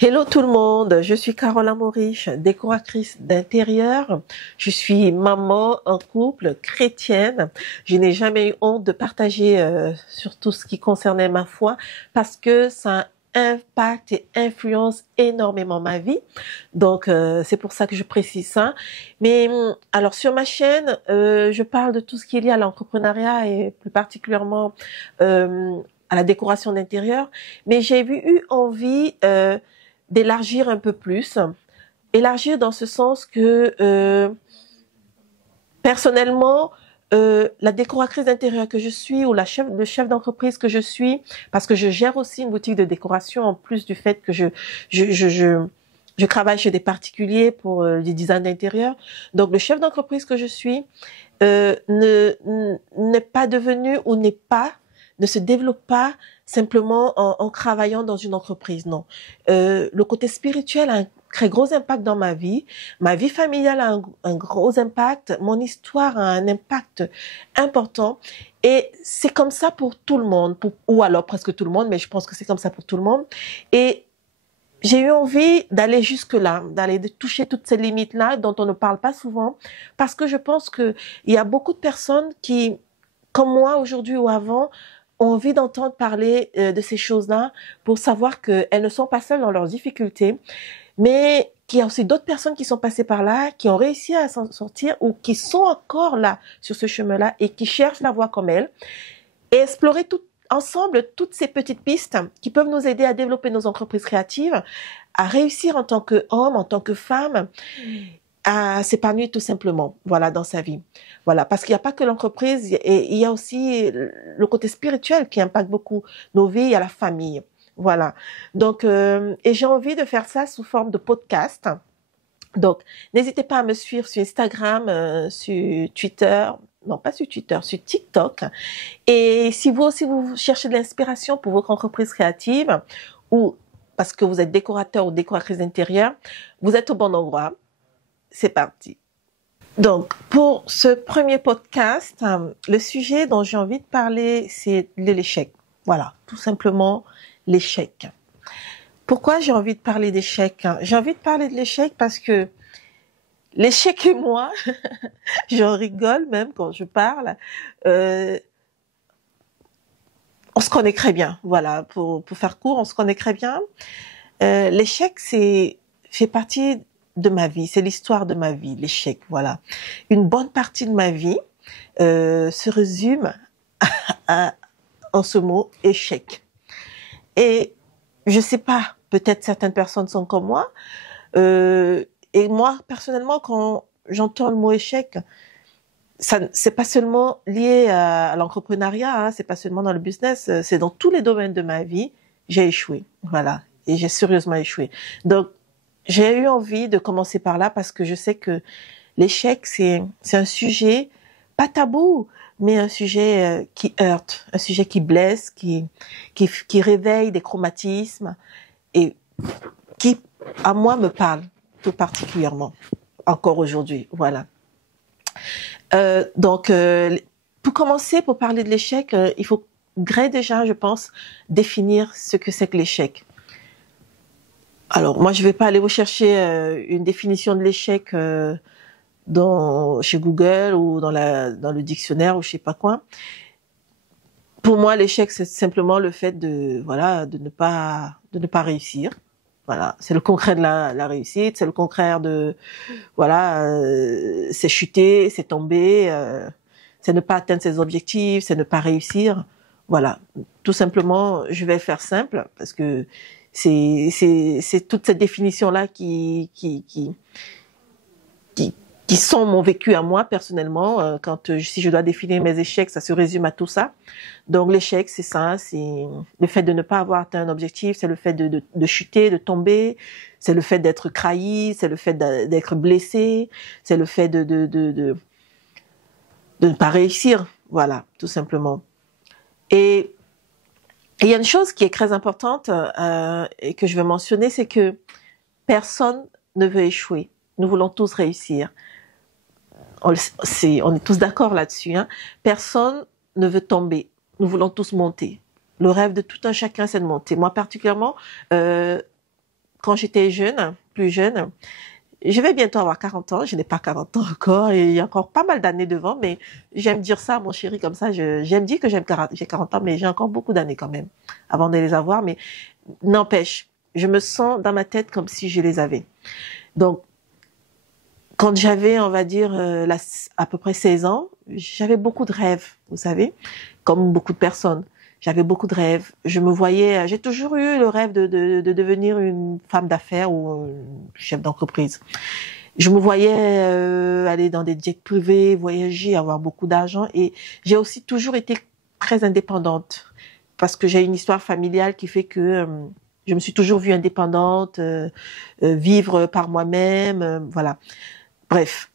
Hello tout le monde, je suis Carole Amorich, décoratrice d'intérieur. Je suis maman en couple, chrétienne. Je n'ai jamais eu honte de partager sur tout ce qui concernait ma foi parce que ça impacte et influence énormément ma vie. Donc c'est pour ça que je précise ça. Mais alors sur ma chaîne, je parle de tout ce qui est lié à l'entrepreneuriat et plus particulièrement à la décoration d'intérieur. Mais j'ai eu envie d'élargir un peu plus. Élargir dans ce sens que, personnellement, la décoratrice d'intérieur que je suis ou le chef d'entreprise que je suis, parce que je gère aussi une boutique de décoration en plus du fait que je travaille chez des particuliers pour du design d'intérieur. Donc, le chef d'entreprise que je suis n'est pas devenu ou ne se développe pas simplement en travaillant dans une entreprise, non. Le côté spirituel a un très gros impact dans ma vie familiale a un gros impact, mon histoire a un impact important, et c'est comme ça pour tout le monde, ou alors presque tout le monde, mais je pense que c'est comme ça pour tout le monde, et j'ai eu envie d'aller jusque-là, d'aller toucher toutes ces limites-là dont on ne parle pas souvent, parce que je pense que il y a beaucoup de personnes qui, comme moi aujourd'hui ou avant, ont envie d'entendre parler de ces choses-là pour savoir qu'elles ne sont pas seules dans leurs difficultés, mais qu'il y a aussi d'autres personnes qui sont passées par là, qui ont réussi à s'en sortir ou qui sont encore là sur ce chemin-là et qui cherchent la voie comme elles, et explorer ensemble toutes ces petites pistes qui peuvent nous aider à développer nos entreprises créatives, à réussir en tant qu'homme, en tant que femme, à s'épanouir tout simplement, voilà, dans sa vie. Voilà, parce qu'il n'y a pas que l'entreprise, et il y a aussi le côté spirituel qui impacte beaucoup nos vies, il y a la famille. Voilà. Donc, et j'ai envie de faire ça sous forme de podcast. Donc, n'hésitez pas à me suivre sur Instagram, sur Twitter, non pas sur Twitter, sur TikTok. Et si vous aussi vous cherchez de l'inspiration pour votre entreprise créative, ou parce que vous êtes décorateur ou décoratrice d'intérieur, vous êtes au bon endroit. C'est parti. Donc, pour ce premier podcast, le sujet dont j'ai envie de parler, c'est l'échec. Voilà, tout simplement l'échec. Pourquoi j'ai envie de parler d'échec? J'ai envie de parler de l'échec parce que l'échec et moi, j'en rigole même quand je parle, on se connaît très bien. Voilà, pour faire court, on se connaît très bien. L'échec, fait partie de ma vie, c'est l'histoire de ma vie, l'échec, voilà. Une bonne partie de ma vie se résume en ce mot échec. Et je sais pas, peut-être certaines personnes sont comme moi, et moi personnellement, quand j'entends le mot échec, ça c'est pas seulement lié à l'entrepreneuriat, hein, c'est pas seulement dans le business, c'est dans tous les domaines de ma vie, j'ai échoué, voilà, et j'ai sérieusement échoué. Donc j'ai eu envie de commencer par là parce que je sais que l'échec, c'est un sujet pas tabou, mais un sujet qui heurte, un sujet qui blesse, qui réveille des traumatismes et qui, à moi, me parle tout particulièrement, encore aujourd'hui. Voilà. Donc, pour commencer, pour parler de l'échec, il faudrait déjà, je pense, définir ce que c'est que l'échec. Alors, moi, je vais pas aller vous chercher une définition de l'échec chez Google ou dans le dictionnaire ou je sais pas quoi. Pour moi, l'échec, c'est simplement le fait de ne pas réussir. Voilà, c'est le concret de la réussite, c'est le contraire de c'est chuter, c'est tomber, c'est ne pas atteindre ses objectifs, c'est ne pas réussir. Voilà, tout simplement, je vais faire simple parce que c'est toute cette définition là qui sont mon vécu à moi personnellement. Si je dois définir mes échecs, ça se résume à tout ça. Donc l'échec, c'est ça, c'est le fait de ne pas avoir atteint un objectif, c'est le fait de chuter, de tomber, c'est le fait d'être trahi, c'est le fait d'être blessé, c'est le fait de ne pas réussir. Voilà, tout simplement. Et il y a une chose qui est très importante et que je veux mentionner, c'est que personne ne veut échouer. Nous voulons tous réussir. On est tous d'accord là-dessus. Hein. Personne ne veut tomber. Nous voulons tous monter. Le rêve de tout un chacun, c'est de monter. Moi particulièrement, quand j'étais jeune, plus jeune, je vais bientôt avoir 40 ans, je n'ai pas 40 ans encore, et il y a encore pas mal d'années devant, mais j'aime dire ça, mon chéri, comme ça, j'aime dire que j'ai 40 ans, mais j'ai encore beaucoup d'années quand même, avant de les avoir, mais n'empêche, je me sens dans ma tête comme si je les avais. Donc, quand j'avais, on va dire, à peu près 16 ans, j'avais beaucoup de rêves, vous savez, comme beaucoup de personnes. J'avais beaucoup de rêves. Je me voyais, j'ai toujours eu le rêve de devenir une femme d'affaires ou une chef d'entreprise. Je me voyais aller dans des jets privés, voyager, avoir beaucoup d'argent, et j'ai aussi toujours été très indépendante parce que j'ai une histoire familiale qui fait que je me suis toujours vue indépendante, vivre par moi-même, voilà. Bref.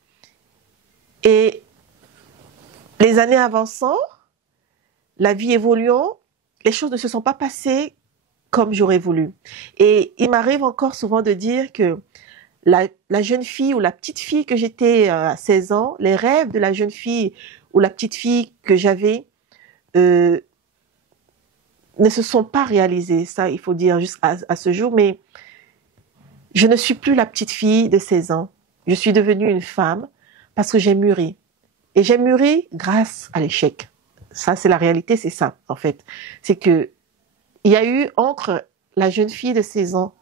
Et les années avançant, la vie évoluant, les choses ne se sont pas passées comme j'aurais voulu. Et il m'arrive encore souvent de dire que la jeune fille ou la petite fille que j'étais à 16 ans, les rêves de la jeune fille ou la petite fille que j'avais ne se sont pas réalisés. Ça, il faut dire juste à ce jour. Mais je ne suis plus la petite fille de 16 ans. Je suis devenue une femme parce que j'ai mûri. Et j'ai mûri grâce à l'échec. Ça, c'est la réalité, c'est ça, en fait. C'est que il y a eu entre la jeune fille de 16 ans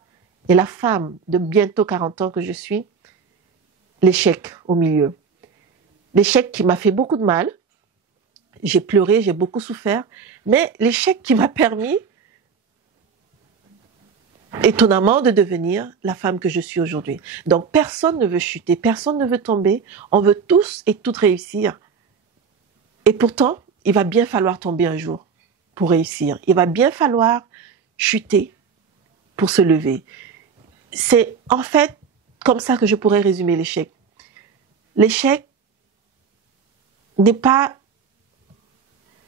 et la femme de bientôt 40 ans que je suis, l'échec au milieu. L'échec qui m'a fait beaucoup de mal. J'ai pleuré, j'ai beaucoup souffert. Mais l'échec qui m'a permis, étonnamment, de devenir la femme que je suis aujourd'hui. Donc, personne ne veut chuter, personne ne veut tomber. On veut tous et toutes réussir. Et pourtant, il va bien falloir tomber un jour pour réussir. Il va bien falloir chuter pour se lever. C'est en fait comme ça que je pourrais résumer l'échec. L'échec n'est pas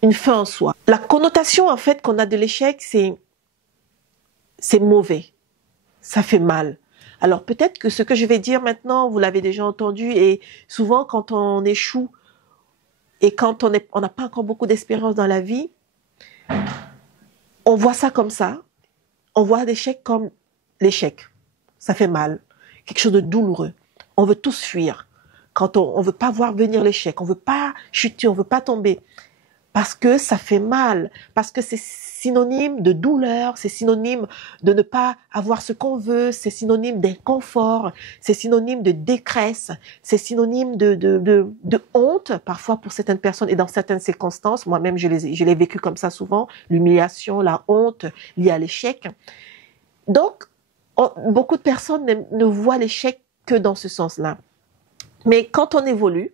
une fin en soi. La connotation en fait qu'on a de l'échec, c'est mauvais. Ça fait mal. Alors peut-être que ce que je vais dire maintenant, vous l'avez déjà entendu, et souvent quand on échoue et quand on n'a pas encore beaucoup d'expérience dans la vie, on voit ça comme ça. On voit l'échec comme l'échec. Ça fait mal. Quelque chose de douloureux. On veut tous fuir. Quand on veut pas voir venir l'échec, on veut pas chuter, on veut pas tomber. Parce que ça fait mal. Parce que c'est synonyme de douleur, c'est synonyme de ne pas avoir ce qu'on veut, c'est synonyme d'inconfort, c'est synonyme de détresse, c'est synonyme de honte, parfois pour certaines personnes et dans certaines circonstances. Moi-même, je l'ai vécu comme ça souvent, l'humiliation, la honte liée à l'échec. Donc, beaucoup de personnes ne voient l'échec que dans ce sens-là. Mais quand on évolue,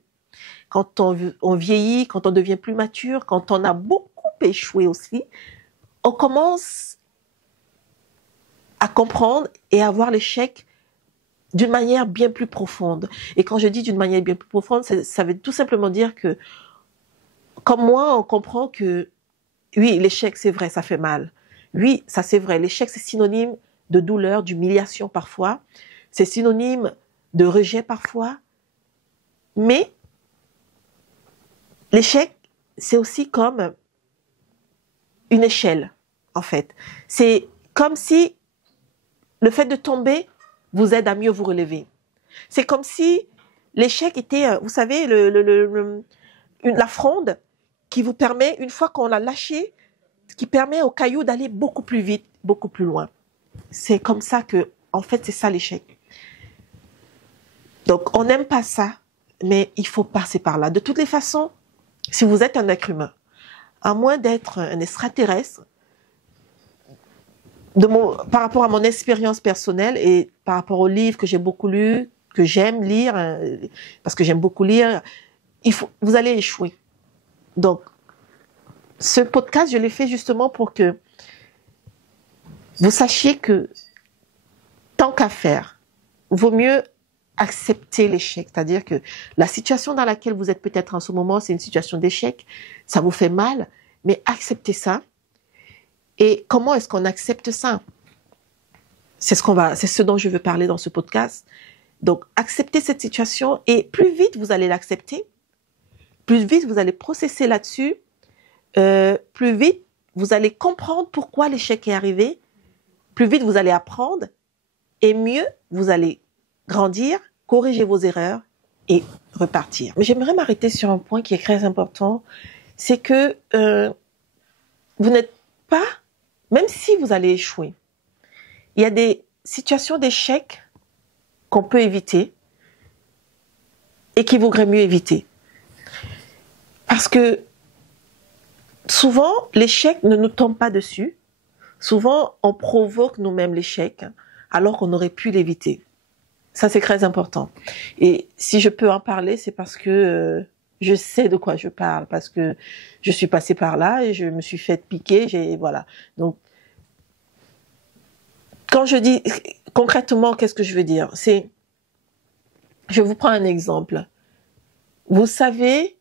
quand on vieillit, quand on devient plus mature, quand on a beaucoup échoué aussi, on commence à comprendre et à voir l'échec d'une manière bien plus profonde. Et quand je dis d'une manière bien plus profonde, ça veut tout simplement dire que, comme moi, on comprend que, oui, l'échec, c'est vrai, ça fait mal. Oui, ça c'est vrai, l'échec, c'est synonyme de douleur, d'humiliation parfois. C'est synonyme de rejet parfois. Mais l'échec, c'est aussi comme une échelle, en fait. C'est comme si le fait de tomber vous aide à mieux vous relever. C'est comme si l'échec était, vous savez, la fronde qui vous permet, une fois qu'on l'a lâché, qui permet au caillou d'aller beaucoup plus vite, beaucoup plus loin. C'est comme ça que, en fait, c'est ça l'échec. Donc, on n'aime pas ça, mais il faut passer par là. De toutes les façons, si vous êtes un être humain, à moins d'être un extraterrestre, par rapport à mon expérience personnelle et par rapport aux livres que j'ai beaucoup lus, que j'aime lire, parce que j'aime beaucoup lire, vous allez échouer. Donc, ce podcast, je l'ai fait justement pour que vous sachiez que tant qu'à faire, vaut mieux accepter l'échec. C'est-à-dire que la situation dans laquelle vous êtes peut-être en ce moment, c'est une situation d'échec, ça vous fait mal, mais acceptez ça. Et comment est-ce qu'on accepte ça? C'est ce dont je veux parler dans ce podcast. Donc, acceptez cette situation et plus vite vous allez l'accepter, plus vite vous allez processer là-dessus, plus vite vous allez comprendre pourquoi l'échec est arrivé, plus vite vous allez apprendre Et mieux, vous allez grandir, corriger vos erreurs et repartir. Mais j'aimerais m'arrêter sur un point qui est très important, c'est que vous n'êtes pas, même si vous allez échouer, il y a des situations d'échec qu'on peut éviter et qu'il vaudrait mieux éviter. Parce que souvent, l'échec ne nous tombe pas dessus. Souvent, on provoque nous-mêmes l'échec alors qu'on aurait pu l'éviter. Ça, c'est très important. Et si je peux en parler, c'est parce que je sais de quoi je parle, parce que je suis passée par là et je me suis fait piquer, voilà. Donc, quand je dis concrètement, qu'est-ce que je veux dire? Je vous prends un exemple. Vous savez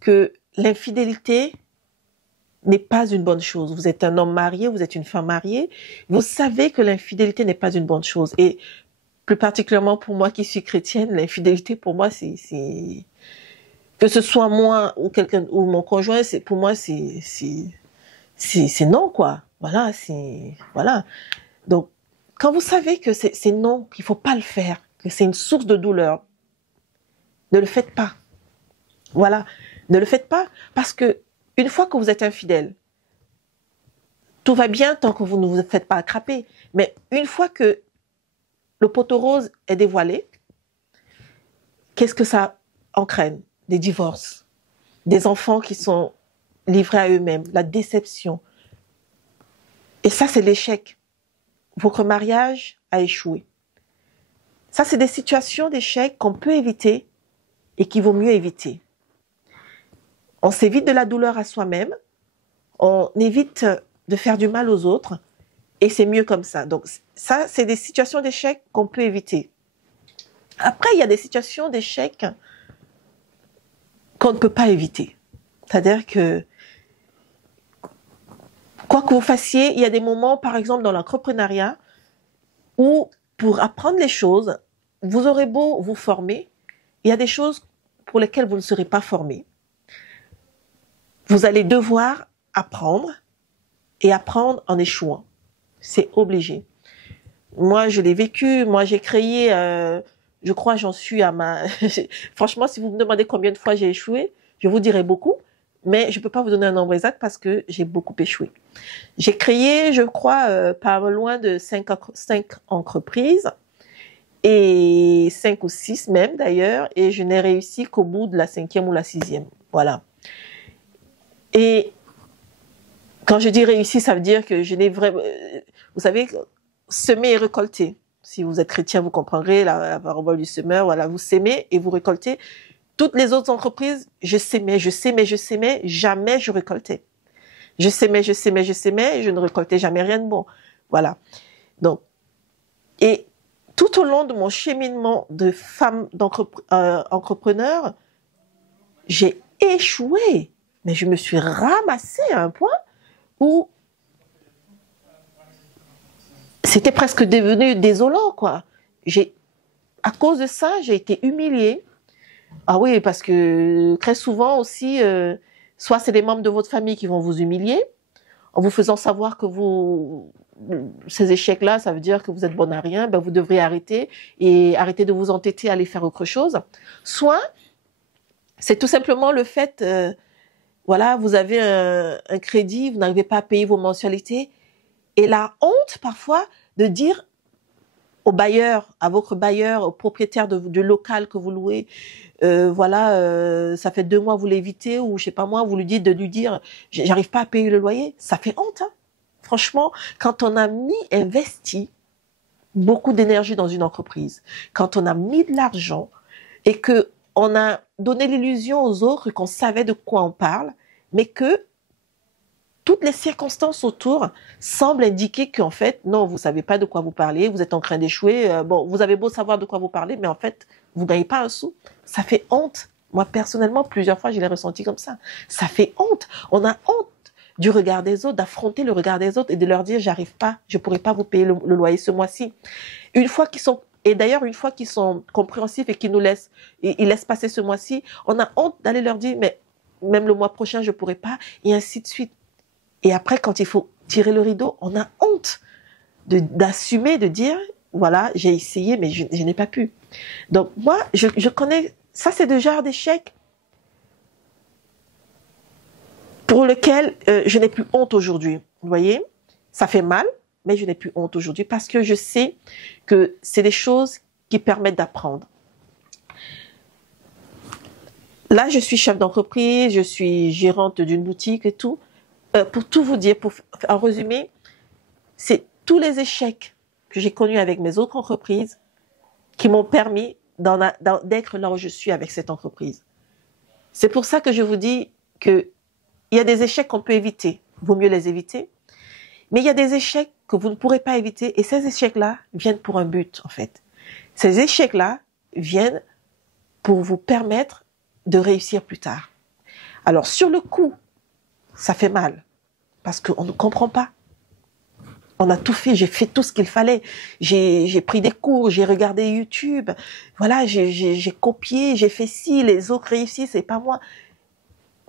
que l'infidélité n'est pas une bonne chose. Vous êtes un homme marié, vous êtes une femme mariée. Vous savez que l'infidélité n'est pas une bonne chose. Et plus particulièrement pour moi qui suis chrétienne, l'infidélité pour moi, c'est que ce soit moi ou quelqu'un ou mon conjoint, pour moi c'est non quoi. Voilà. Donc quand vous savez que c'est non, qu'il faut pas le faire, que c'est une source de douleur, ne le faites pas. Voilà, ne le faites pas parce que une fois que vous êtes infidèle, tout va bien tant que vous ne vous faites pas attraper. Mais une fois que le poteau rose est dévoilé, qu'est-ce que ça entraîne? Des divorces, des enfants qui sont livrés à eux-mêmes, la déception. Et ça, c'est l'échec. Votre mariage a échoué. Ça, c'est des situations d'échec qu'on peut éviter et qu'il vaut mieux éviter. On s'évite de la douleur à soi-même, on évite de faire du mal aux autres, et c'est mieux comme ça. Donc ça, c'est des situations d'échec qu'on peut éviter. Après, il y a des situations d'échec qu'on ne peut pas éviter. C'est-à-dire que, quoi que vous fassiez, il y a des moments, par exemple dans l'entrepreneuriat, où pour apprendre les choses, vous aurez beau vous former, il y a des choses pour lesquelles vous ne serez pas formé. Vous allez devoir apprendre et apprendre en échouant. C'est obligé. Moi, je l'ai vécu. Moi, j'ai créé, je crois, j'en suis à ma... Franchement, si vous me demandez combien de fois j'ai échoué, je vous dirai beaucoup. Mais je peux pas vous donner un nombre exact parce que j'ai beaucoup échoué. J'ai créé, je crois, pas loin de 5 entreprises. Et 5 ou 6 même d'ailleurs. Et je n'ai réussi qu'au bout de la 5e ou la 6e. Voilà. Et quand je dis réussi, ça veut dire que je n'ai vraiment... Vous savez, semer et récolter. Si vous êtes chrétien, vous comprendrez la parabole du semeur. Voilà, vous semez et vous récoltez. Toutes les autres entreprises, je sémais, jamais je récoltais. Je sémais, et je ne récoltais jamais rien de bon. Voilà. Donc, et tout au long de mon cheminement de femme entrepreneur, j'ai échoué. Mais je me suis ramassée à un point où c'était presque devenu désolant, quoi. À cause de ça, j'ai été humiliée. Ah oui, parce que très souvent aussi, soit c'est les membres de votre famille qui vont vous humilier, en vous faisant savoir que ces échecs-là, ça veut dire que vous êtes bon à rien, ben vous devrez arrêter et arrêter de vous entêter à aller faire autre chose. Soit, c'est tout simplement le fait, voilà, vous avez un crédit, vous n'arrivez pas à payer vos mensualités, et la honte parfois de dire au bailleur, à votre bailleur, au propriétaire de local que vous louez, voilà, ça fait 2 mois vous l'évitez, ou je sais pas moi, vous lui dites de lui dire j'arrive pas à payer le loyer, ça fait honte, hein. Franchement, quand on a investi beaucoup d'énergie dans une entreprise, quand on a mis de l'argent et que on a donné l'illusion aux autres qu'on savait de quoi on parle, mais que toutes les circonstances autour semblent indiquer qu'en fait, non, vous savez pas de quoi vous parlez, vous êtes en train d'échouer, bon, vous avez beau savoir de quoi vous parlez, mais en fait, vous gagnez pas un sou. Ça fait honte. Moi, personnellement, plusieurs fois, je l'ai ressenti comme ça. Ça fait honte. On a honte du regard des autres, d'affronter le regard des autres et de leur dire, j'arrive pas, je pourrais pas vous payer le loyer ce mois-ci. Une fois qu'ils sont compréhensifs et qu'ils nous laissent, ils laissent passer ce mois-ci, on a honte d'aller leur dire, mais même le mois prochain, je pourrais pas, et ainsi de suite. Et après, quand il faut tirer le rideau, on a honte d'assumer, de dire, voilà, j'ai essayé, mais je n'ai pas pu. Donc moi, je connais, ça c'est le genre d'échec pour lequel je n'ai plus honte aujourd'hui. Vous voyez, ça fait mal, mais je n'ai plus honte aujourd'hui parce que je sais que c'est des choses qui permettent d'apprendre. Là, je suis chef d'entreprise, je suis gérante d'une boutique et tout. Pour tout vous dire, en résumé, c'est tous les échecs que j'ai connus avec mes autres entreprises qui m'ont permis d'être là où je suis avec cette entreprise. C'est pour ça que je vous dis que il y a des échecs qu'on peut éviter, vaut mieux les éviter, mais il y a des échecs que vous ne pourrez pas éviter et ces échecs-là viennent pour un but en fait. Ces échecs-là viennent pour vous permettre de réussir plus tard. Alors sur le coup, ça fait mal parce qu'on ne comprend pas. On a tout fait, j'ai fait tout ce qu'il fallait. J'ai pris des cours, j'ai regardé YouTube. Voilà, j'ai copié, j'ai fait ci, les autres réussissent, c'est pas moi.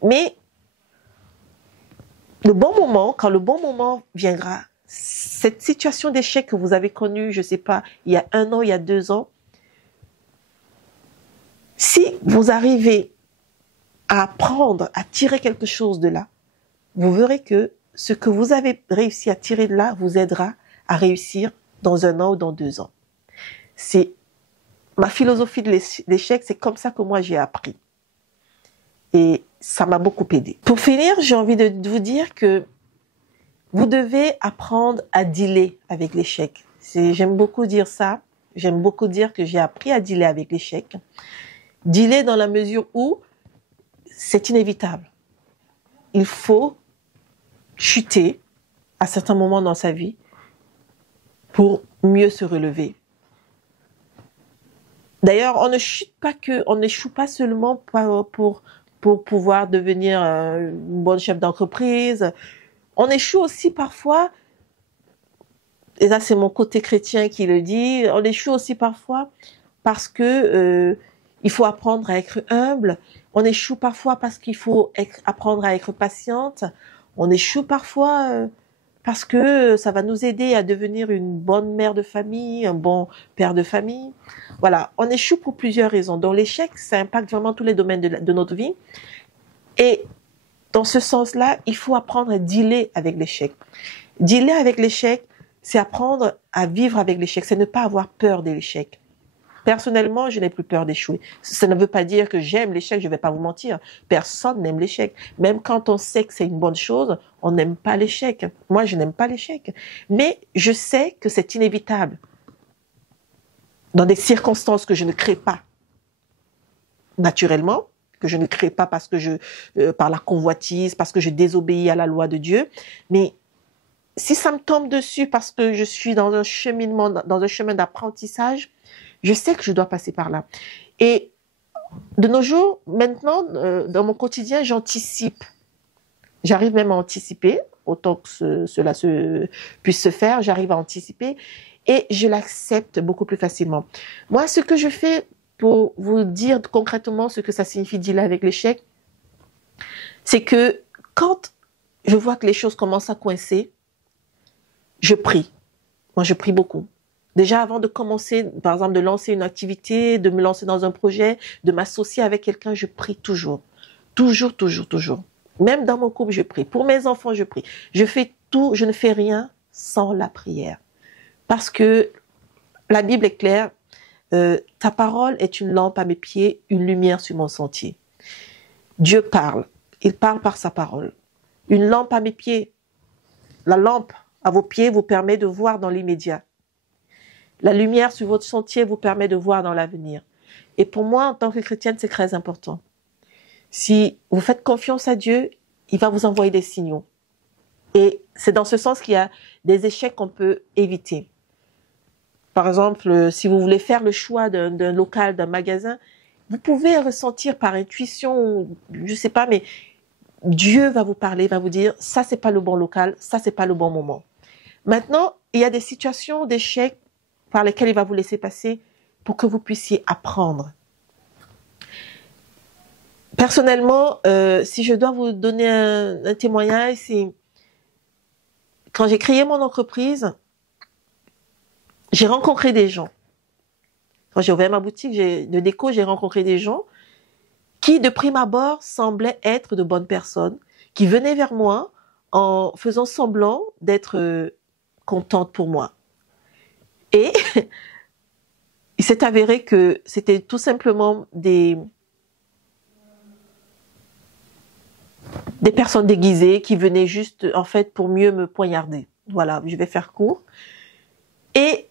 Mais le bon moment, quand le bon moment viendra, cette situation d'échec que vous avez connue, je sais pas, il y a 1 an, il y a 2 ans, si vous arrivez à apprendre, à tirer quelque chose de là, vous verrez que ce que vous avez réussi à tirer de là vous aidera à réussir dans 1 an ou dans 2 ans. C'est ma philosophie de l'échec, c'est comme ça que moi j'ai appris. Et ça m'a beaucoup aidé. Pour finir, j'ai envie de vous dire que vous devez apprendre à dealer avec l'échec. J'aime beaucoup dire ça. J'aime beaucoup dire que j'ai appris à dealer avec l'échec. Dealer dans la mesure où c'est inévitable. Il faut chuter à certains moments dans sa vie pour mieux se relever. D'ailleurs, on ne chute pas on n'échoue pas seulement pour pouvoir devenir une bonne chef d'entreprise. On échoue aussi parfois, et là c'est mon côté chrétien qui le dit, on échoue aussi parfois parce que il faut apprendre à être humble. On échoue parfois parce qu'il faut apprendre à être patiente. On échoue parfois parce que ça va nous aider à devenir une bonne mère de famille, un bon père de famille. Voilà, on échoue pour plusieurs raisons. Donc l'échec, ça impacte vraiment tous les domaines de notre vie. Et dans ce sens-là, il faut apprendre à dealer avec l'échec. Dealer avec l'échec, c'est apprendre à vivre avec l'échec, c'est ne pas avoir peur de l'échec. Personnellement, je n'ai plus peur d'échouer. Ça ne veut pas dire que j'aime l'échec, je ne vais pas vous mentir. Personne n'aime l'échec. Même quand on sait que c'est une bonne chose, on n'aime pas l'échec. Moi, je n'aime pas l'échec. Mais je sais que c'est inévitable. Dans des circonstances que je ne crée pas naturellement, que je ne crée pas parce que par la convoitise, parce que je désobéis à la loi de Dieu. Mais si ça me tombe dessus parce que je suis dans un cheminement, dans un chemin d'apprentissage, je sais que je dois passer par là. Et de nos jours, maintenant, dans mon quotidien, j'anticipe. J'arrive même à anticiper, autant que cela puisse se faire, j'arrive à anticiper et je l'accepte beaucoup plus facilement. Moi, ce que je fais pour vous dire concrètement ce que ça signifie dealer avec l'échec, c'est que quand je vois que les choses commencent à coincer, je prie. Moi, je prie beaucoup. Déjà, avant de commencer, par exemple, de lancer une activité, de me lancer dans un projet, de m'associer avec quelqu'un, je prie toujours. Toujours, toujours, toujours. Même dans mon couple, je prie. Pour mes enfants, je prie. Je fais tout, je ne fais rien sans la prière. Parce que la Bible est claire, ta parole est une lampe à mes pieds, une lumière sur mon sentier. Dieu parle. Il parle par sa parole. Une lampe à mes pieds. La lampe à vos pieds vous permet de voir dans l'immédiat. La lumière sur votre sentier vous permet de voir dans l'avenir. Et pour moi, en tant que chrétienne, c'est très important. Si vous faites confiance à Dieu, il va vous envoyer des signaux. Et c'est dans ce sens qu'il y a des échecs qu'on peut éviter. Par exemple, si vous voulez faire le choix d'un local, d'un magasin, vous pouvez ressentir par intuition, je sais pas, mais Dieu va vous parler, va vous dire, ça c'est pas le bon local, ça c'est pas le bon moment. Maintenant, il y a des situations d'échecs par lesquelles il va vous laisser passer pour que vous puissiez apprendre. Personnellement, si je dois vous donner un témoignage, c'est quand j'ai créé mon entreprise, j'ai rencontré des gens. Quand j'ai ouvert ma boutique de déco, j'ai rencontré des gens qui, de prime abord, semblaient être de bonnes personnes, qui venaient vers moi en faisant semblant d'être contentes pour moi. Et il s'est avéré que c'était tout simplement des personnes déguisées qui venaient juste, en fait, pour mieux me poignarder. Voilà, je vais faire court. Et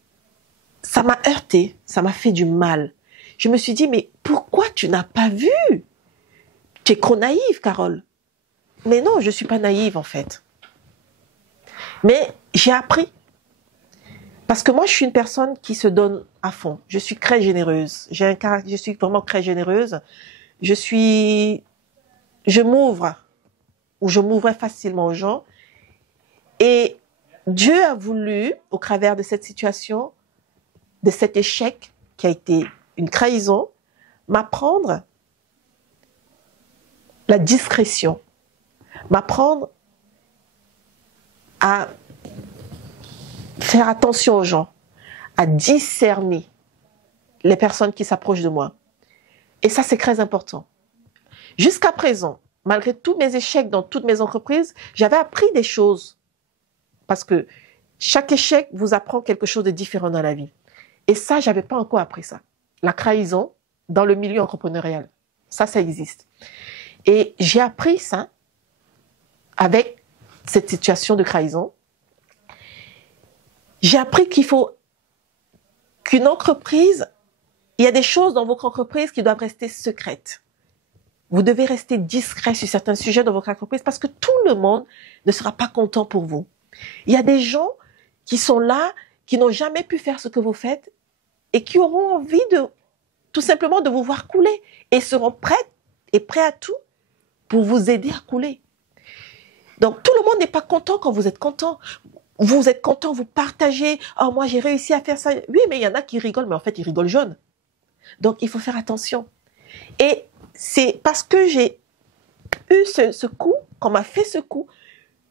ça m'a heurté, ça m'a fait du mal. Je me suis dit, mais pourquoi tu n'as pas vu? Tu es trop naïve, Carole. Mais non, je suis pas naïve, en fait. Mais j'ai appris. Parce que moi, je suis une personne qui se donne à fond. Je suis très généreuse. Je suis vraiment très généreuse. Je m'ouvre, ou je m'ouvrais facilement aux gens. Et Dieu a voulu, au travers de cette situation, de cet échec qui a été une trahison, m'apprendre la discrétion, m'apprendre à faire attention aux gens, à discerner les personnes qui s'approchent de moi. Et ça, c'est très important. Jusqu'à présent, malgré tous mes échecs dans toutes mes entreprises, j'avais appris des choses. Parce que chaque échec vous apprend quelque chose de différent dans la vie. Et ça, j'avais pas encore appris ça. La trahison dans le milieu entrepreneurial. Ça existe. Et j'ai appris ça avec cette situation de trahison. J'ai appris qu'une entreprise, il y a des choses dans votre entreprise qui doivent rester secrètes. Vous devez rester discret sur certains sujets dans votre entreprise parce que tout le monde ne sera pas content pour vous. Il y a des gens qui sont là, qui n'ont jamais pu faire ce que vous faites et qui auront envie tout simplement de vous voir couler et seront prêts à tout pour vous aider à couler. Donc, tout le monde n'est pas content quand vous êtes content. Vous êtes content, vous partagez. Oh, moi, j'ai réussi à faire ça. Oui, mais il y en a qui rigolent, mais en fait, ils rigolent jaune. Donc, il faut faire attention. Et c'est parce que j'ai eu ce coup, qu'on m'a fait ce coup,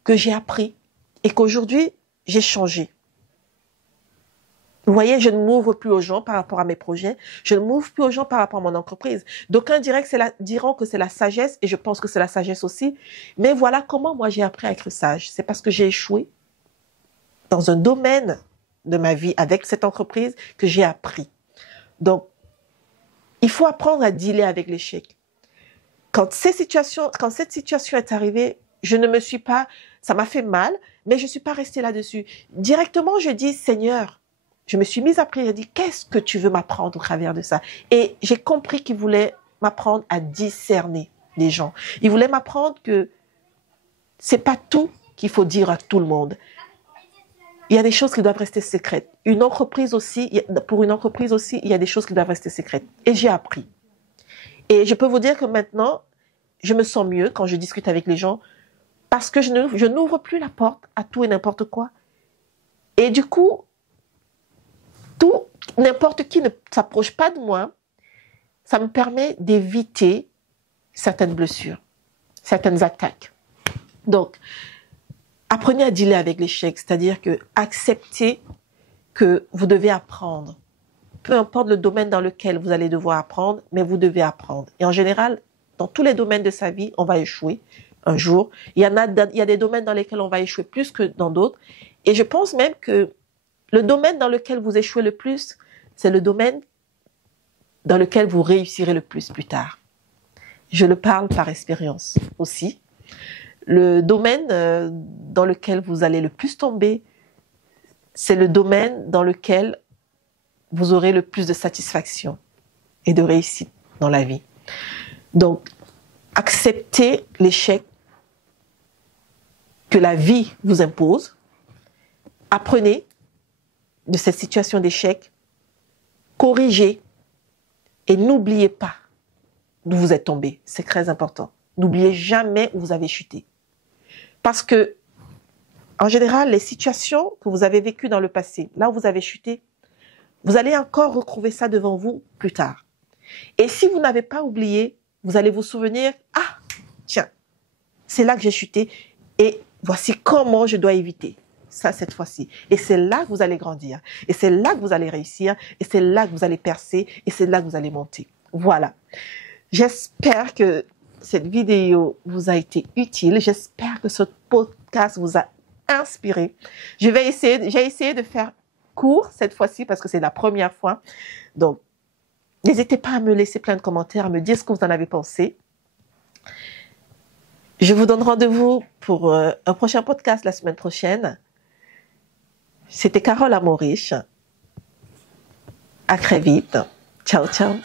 que j'ai appris et qu'aujourd'hui, j'ai changé. Vous voyez, je ne m'ouvre plus aux gens par rapport à mes projets. Je ne m'ouvre plus aux gens par rapport à mon entreprise. D'aucuns diront que c'est la sagesse, et je pense que c'est la sagesse aussi. Mais voilà comment moi j'ai appris à être sage. C'est parce que j'ai échoué dans un domaine de ma vie avec cette entreprise que j'ai appris. Donc, il faut apprendre à dealer avec l'échec. Quand cette situation est arrivée, ça m'a fait mal, mais je ne suis pas restée là-dessus. Directement, je dis, Seigneur, je me suis mise à prier, j'ai dit, qu'est-ce que tu veux m'apprendre au travers de ça? Et j'ai compris qu'il voulait m'apprendre à discerner les gens. Il voulait m'apprendre que c'est pas tout qu'il faut dire à tout le monde. Il y a des choses qui doivent rester secrètes. Pour une entreprise aussi, il y a des choses qui doivent rester secrètes. Et j'ai appris. Et je peux vous dire que maintenant, je me sens mieux quand je discute avec les gens parce que je n'ouvre plus la porte à tout et n'importe quoi. Et du coup, n'importe qui ne s'approche pas de moi, ça me permet d'éviter certaines blessures, certaines attaques. Donc, apprenez à dealer avec l'échec, c'est-à-dire que acceptez que vous devez apprendre. Peu importe le domaine dans lequel vous allez devoir apprendre, mais vous devez apprendre. Et en général, dans tous les domaines de sa vie, on va échouer un jour. Il y a des domaines dans lesquels on va échouer plus que dans d'autres. Et je pense même que le domaine dans lequel vous échouez le plus, c'est le domaine dans lequel vous réussirez le plus tard. Je le parle par expérience aussi. Le domaine dans lequel vous allez le plus tomber, c'est le domaine dans lequel vous aurez le plus de satisfaction et de réussite dans la vie. Donc, acceptez l'échec que la vie vous impose. Apprenez de cette situation d'échec, corrigez et n'oubliez pas d'où vous êtes tombé. C'est très important. N'oubliez jamais où vous avez chuté. Parce que, en général, les situations que vous avez vécues dans le passé, là où vous avez chuté, vous allez encore retrouver ça devant vous plus tard. Et si vous n'avez pas oublié, vous allez vous souvenir, tiens, c'est là que j'ai chuté et voici comment je dois éviter. ça cette fois-ci. Et c'est là que vous allez grandir. Et c'est là que vous allez réussir. Et c'est là que vous allez percer. Et c'est là que vous allez monter. Voilà. J'espère que cette vidéo vous a été utile. J'espère que ce podcast vous a inspiré. J'ai essayé de faire court cette fois-ci parce que c'est la première fois. Donc, n'hésitez pas à me laisser plein de commentaires, à me dire ce que vous en avez pensé. Je vous donne rendez-vous pour un prochain podcast la semaine prochaine. C'était Carole Amoriche. À très vite. Ciao, ciao.